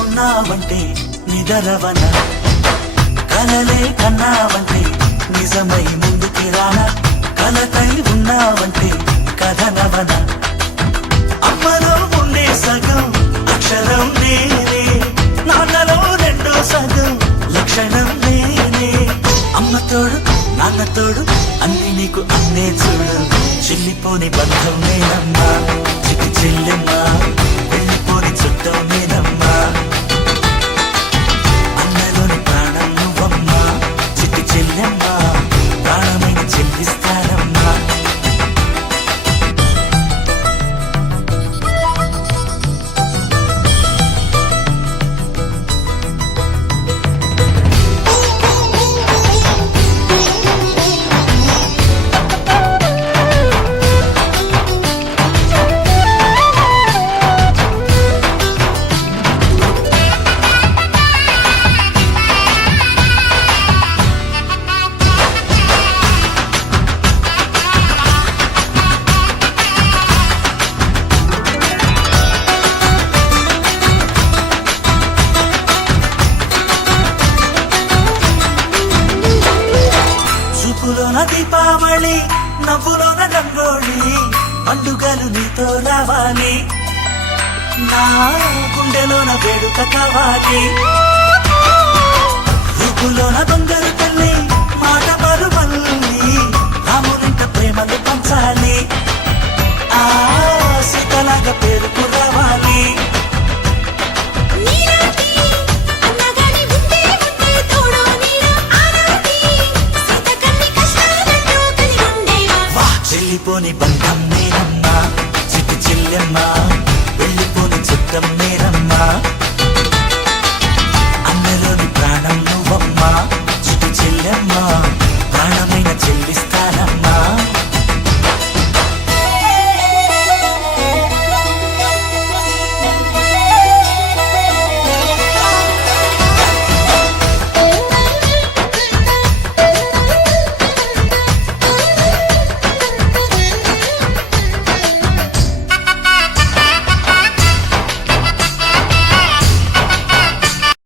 ఉన్నావంటే నిదరవన, కలలే కన్నావంటే నిజమై ముందుకి రానా, కలతై ఉన్నావంటే కథనవన. అమ్మలో ఉండే సగం అక్షరం నేనే, నాన్నలో రెండో సగం లక్షణం నేనే. అమ్మ తోడు నాన్న తోడు అన్ని నీకు అన్నే చూడు, చెల్లిపోని బంధం నేనమ్మా చిట్టి చెల్లెమ్మా, వెళ్ళిపోని చుట్టం నేనమ్మా. అన్నలోని ప్రాణం నువ్వమ్మా చిట్టి చెల్లెమ్మా, ప్రాణమైన చెల్లిస్తానమ్మా. చూపులోన దీపావళి, నవ్వులోన రంగోళి, పండుగలు నీతో రావాలి, నా గుండెలోన వేడుక కావాలి. రూపులోన దొంగలు తల్లి, మాట పరువల్లి, రామునింట ప్రేమలు పంచాలి, ఆ సీతలాగా పేరుకు రావాలి. చెల్లిపోని బంధం